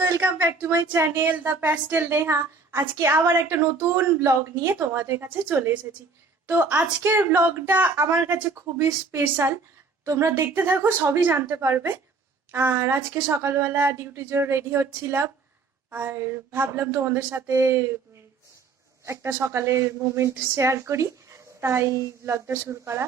Welcome back to my channel the pastel Neha. আজকে আবার একটা নতুন ব্লগ নিয়ে তোমাদের কাছে চলে এসেছি। তো আজকের ব্লগটা আমার কাছে খুবই স্পেশাল, তোমরা দেখতে থাকো, সবই জানতে পারবে। আর আজকে সকালবেলা ডিউটির জন্য রেডি হচ্ছিলাম, আর ভাবলাম তোমাদের সাথে একটা সকালের মোমেন্ট শেয়ার করি, তাই ব্লগটা শুরু করা।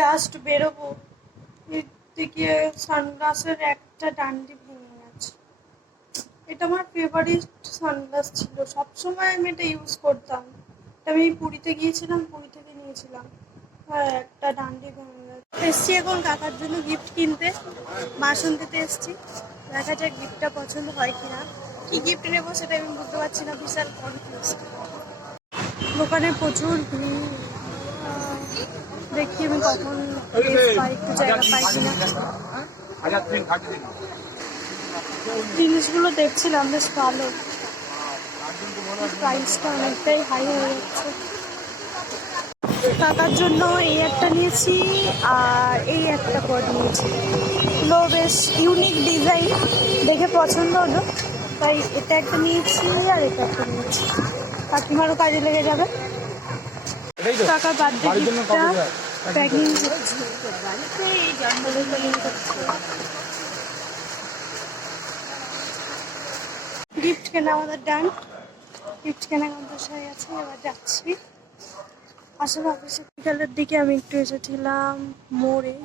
জাস্ট বেরোবো, এদিকে সানগ্লাসের একটা ডান্ডি ভেঙে গেছে। এটা আমার ফেভারিট সানগ্লাস ছিল, সবসময় আমি এটা ইউজ করতাম। আমি পুরীতে গিয়েছিলাম, পুরী থেকে নিয়েছিলাম, আর একটা ডান্ডি ভেঙে গেছে। এসছি এখন কাকার জন্য গিফট কিনতে, বাসন্তীতে এসছি। দেখা যাক গিফটটা পছন্দ হয় কিনা, কি গিফট নেবো সেটা আমি বুঝতে পারছি না, বিশাল কনফিউজ। দোকানে প্রচুর ভিড়, দেখি আমি কখন পাই, একটু জায়গা পাই কিনা। জিনিসগুলো দেখছিলাম বেশ ভালো, প্রাইসটা অনেকটাই হাই হয়ে যাচ্ছে। টাকার জন্য এই একটা নিয়েছি আর এই একটা পর নিয়েছি, এগুলো বেশ ইউনিক ডিজাইন, দেখে পছন্দ হলো তাই এটা একটা নিয়েছি আর এটা একটা নিয়েছি। কাকিমারও কাজে লেগে যাবে। টাকার বার্থডে গিফটটা প্যাকিং হচ্ছে, গিফট কেনা আমাদের ডান, গিফট কেনা আমাদের হয়ে গেছে। এবার যাচ্ছি আসলে অফিসে। বিকালের দিকে আমি একটু এসেছিলাম মোড়ে,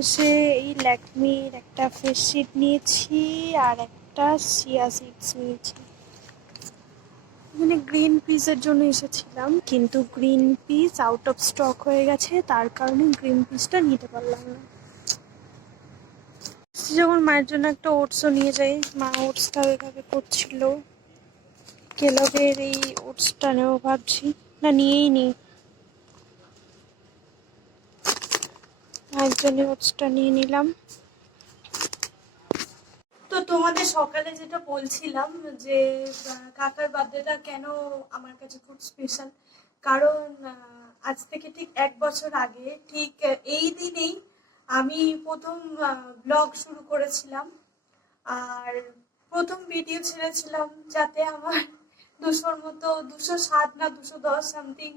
এসে এই ল্যাকমির একটা ফেস শিট নিয়েছি আর একটা চিয়া সিডস নিয়েছি। এখানে গ্রিন পিসের জন্য এসেছিলাম, কিন্তু green piece out of stock হয়ে গেছে, তার কারণে গ্রিন পিসটা নিতে পারলাম না। যখন মায়ের জন্য একটা ওটসও নিয়ে যাই, মা ওটস খাবে খাবে করছিল, কেলগের এই ওটসটা নেবো ভাবছি, না নিয়েই নিই, মায়ের জন্য ওটসটা নিয়ে নিলাম। তো তোমাদের সকালে যেটা বলছিলাম যে কাকার বার্থডেটা কেন আমার কাছে খুব স্পেশাল, কারণ আজ থেকে ঠিক 1 বছর আগে ঠিক এই দিনেই আমি প্রথম ব্লগ শুরু করেছিলাম, আর প্রথম ভিডিও ছেড়েছিলাম যাতে আমার 200-র মতো, 207 না 210 সামথিং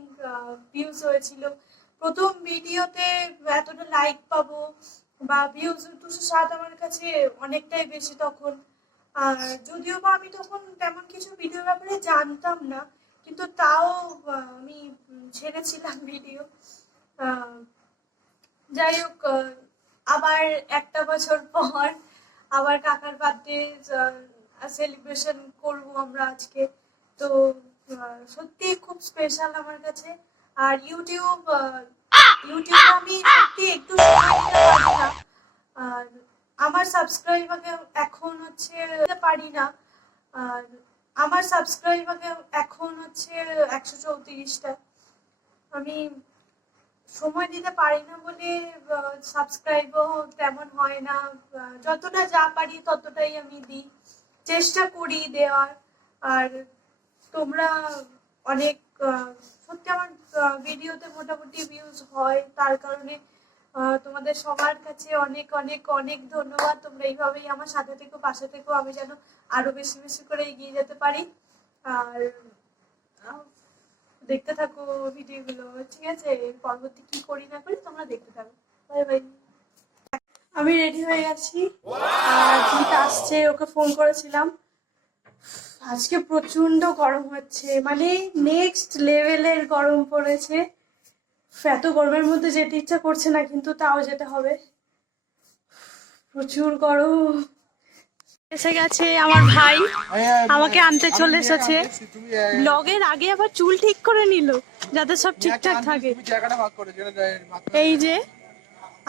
ভিউজ হয়েছিল। প্রথম ভিডিওতে এতটা লাইক পাবো বা ভিউজ 207 আমার কাছে অনেকটাই বেশি তখন। আর যদিও বা আমি তখন তেমন কিছু ভিডিওর ব্যাপারে জানতাম না, কিন্তু তাও আমি ছেড়েছিলাম ভিডিও। যাই হোক, আবার একটা বছর পর আবার কাকার বার্থডে সেলিব্রেশন করবো আমরা আজকে। তো সত্যি খুব স্পেশাল আমার কাছে। আর ইউটিউবে আমি সত্যি একটু সময় দিতে পারি না, আর আমার সাবস্ক্রাইবারকে এখন হচ্ছে পারি না, আর আমার সাবস্ক্রাইবারকে এখন হচ্ছে 134টা। আমি সময় দিতে পারি না বলে সাবস্ক্রাইবও তেমন হয় না, যতটা যা পারি ততটাই আমি দিই, চেষ্টা করি দেওয়ার। আর তোমরা অনেক সত্যি আমার ভিডিওতে মোটামুটি ভিউজ হয়, তার কারণে তোমাদের সবার কাছে অনেক অনেক অনেক ধন্যবাদ। তোমরা এইভাবেই আমার সাথে থেকো, পাশে থেকো, আমি যেন আরো বেশি বেশি করে এগিয়ে যেতে পারি। আর দেখতে থাকো ভিডিওগুলো, ঠিক আছে? পরবর্তী কি করি না করি তোমরা দেখতে থাকো। Bye bye. আমি রেডি হয়ে গেছি, আর জিত আসছে, ওকে ফোন করেছিলাম। আজকে প্রচন্ড গরম হচ্ছে, মানে নেক্সট লেভেলের গরম পড়েছে। এত গরমের মধ্যে যেতে ইচ্ছা করছে না, কিন্তু তাও যেতে হবে, প্রচুর গরম। এসে গেছে আমার ভাই, আমাকে আনতে চলে এসেছে। ব্লগের আগে আবার চুল ঠিক করে নিল যাতে সব ঠিকঠাক থাকে। এই যে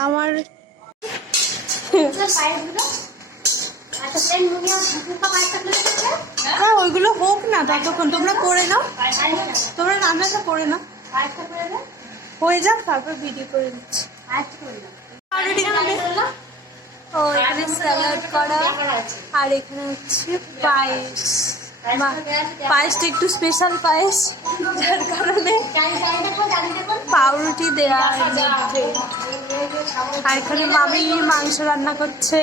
আমার হ্যাঁ ওইগুলো হোক না ততক্ষণ, তোমরা করে নাও, তোমরা রান্নাটা করে নাও, হয়ে যাক তারপর ভিডিও করে দিচ্ছি। ও এখানে স্যালাড করা, আর এখানে হচ্ছে পায়েস। পায়েসটা একটু স্পেশাল পায়েস, যার কারণে পাউরুটি দেওয়া। আর এখানে মামি মাংস রান্না করছে,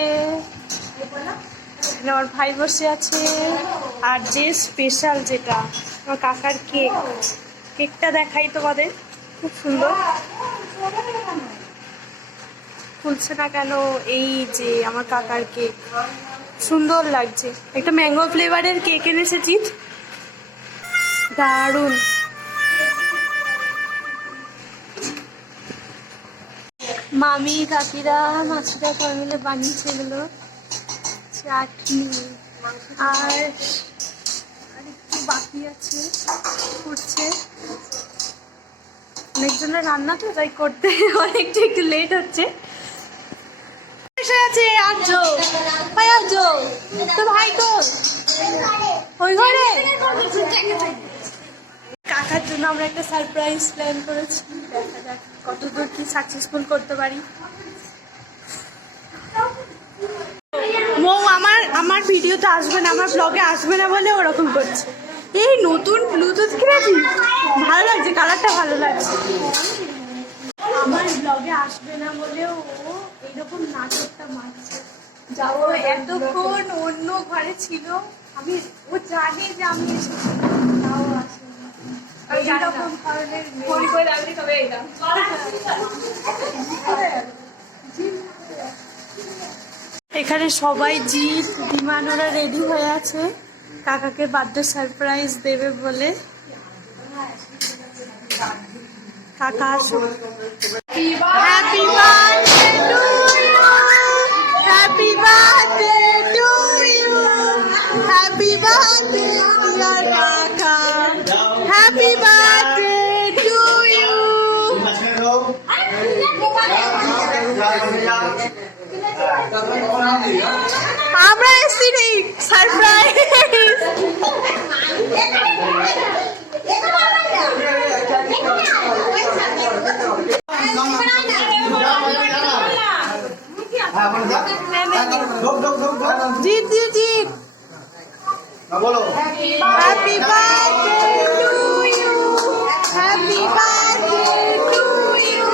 এখানে আমার ভাই বসে আছে। আর যে স্পেশাল যেটা আমার কাকার কেক, কেকটা দেখাই তোমাদের, খুব সুন্দর। খুলছে না কেন? এই যে আমার কাকার কেক, সুন্দর লাগছে। একটা ম্যাঙ্গো ফ্লেভারের কেক এনেছে জিৎ, দারুণ। মামি কাকিরা মাছিরা সবাই মিলে বানিয়েছে এগুলো, চাটনি আর একটু বাকি আছে, করছে। অনেকজনের রান্না তো, তাই করতে অনেকটা একটু লেট হচ্ছে। আছে আর্য, ভাই আর্য, তো ভাই তো ওই ঘরে। কাকার জন্য আমরা একটা সারপ্রাইজ প্ল্যান করেছি, দেখা যাক কতদূর কি সাকসেসফুল করতে পারি। মৌ আমার ভিডিওতে আসবে না, আমার ব্লগে আসবে না বলে ওরকম করছে। এই নতুন ব্লুটুথ কিনেছি, ভালো লাগছে, কালারটা ভালো লাগছে। আমার ব্লগে আসবে না বলেও ও এরকম নাটকটা মারছে। যাবো এতক্ষণ অন্য ঘরে ছিল, আমি ও জানে যে আমি এসেছি, তাও আসে না। এইরকম ধরনের এখানে সবাই জিৎ বিমান ওরা রেডি হয়ে আছে কাকাকে বার্থডে সারপ্রাইজ দেবে বলে। কাকা আসুন। Happy birthday to you, happy birthday to you, happy birthday dear কাকা, হ্যাপি বার্থডে টু ইউ। আমরা এসছি নেই surprise. Jeet Jeet Jeet happy birthday to you, happy birthday to you,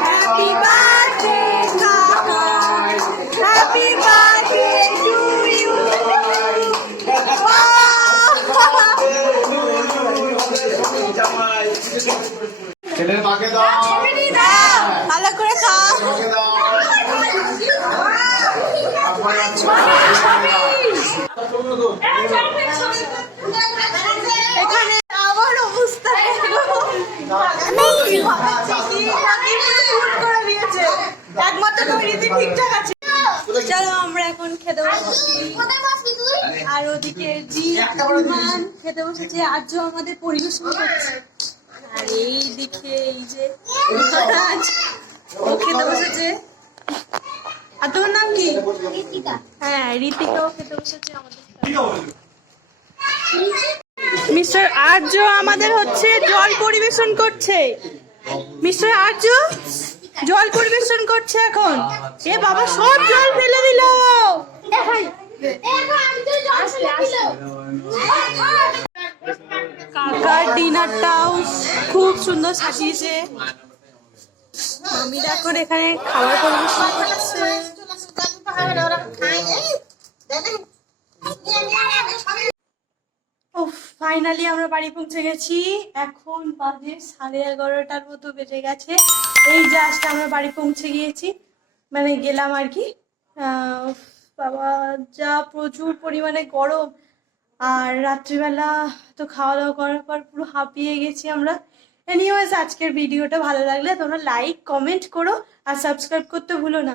happy birthday কাকা, হ্যাপি বার্থডে টু ইউ। ছেলের মাকে দাও, ভালো করে খাও। এখানে আমার অবস্থা একমাত্র ঠিকঠাক আছে। চলো আমরা এখন খেতে বসেছি, আর ওদিকে জিমান খেতে বসেছে, আর্য আমাদের পরিবেশন করছে। আর এই দিকে এই যে ও খেতে বসেছে। আর তোমার নাম কি? হ্যাঁ ঋতিকাও খেতে বসেছে আমাদের। মিস্টার আর্য আমাদের হচ্ছে জল পরিবেশন করছে। মিস্টার আর্য জল পরিবেশন করছে এখন। এ বাবা সব জল ফেলে দিল। কাকার ডিনারটাও খুব সুন্দর সাজিয়েছে। আমি এখন এখানে খাবার পরিবেশন করছে। ফাইনালি আমরা বাড়ি পৌঁছে গেছি। এখন বাজে 11:30 মতো বেজে গেছে। এই জাস্ট আমরা বাড়ি পৌঁছে গিয়েছি, মানে গেলাম আর কি। বাবা যা প্রচুর পরিমাণে গরম, আর রাত্রিবেলা তো খাওয়া দাওয়া করার পর পুরো হাঁপিয়ে গেছি আমরা। এনিওয়েজ আজকের ভিডিওটা ভালো লাগলে তোমরা লাইক কমেন্ট করো আর সাবস্ক্রাইব করতে ভুলো না।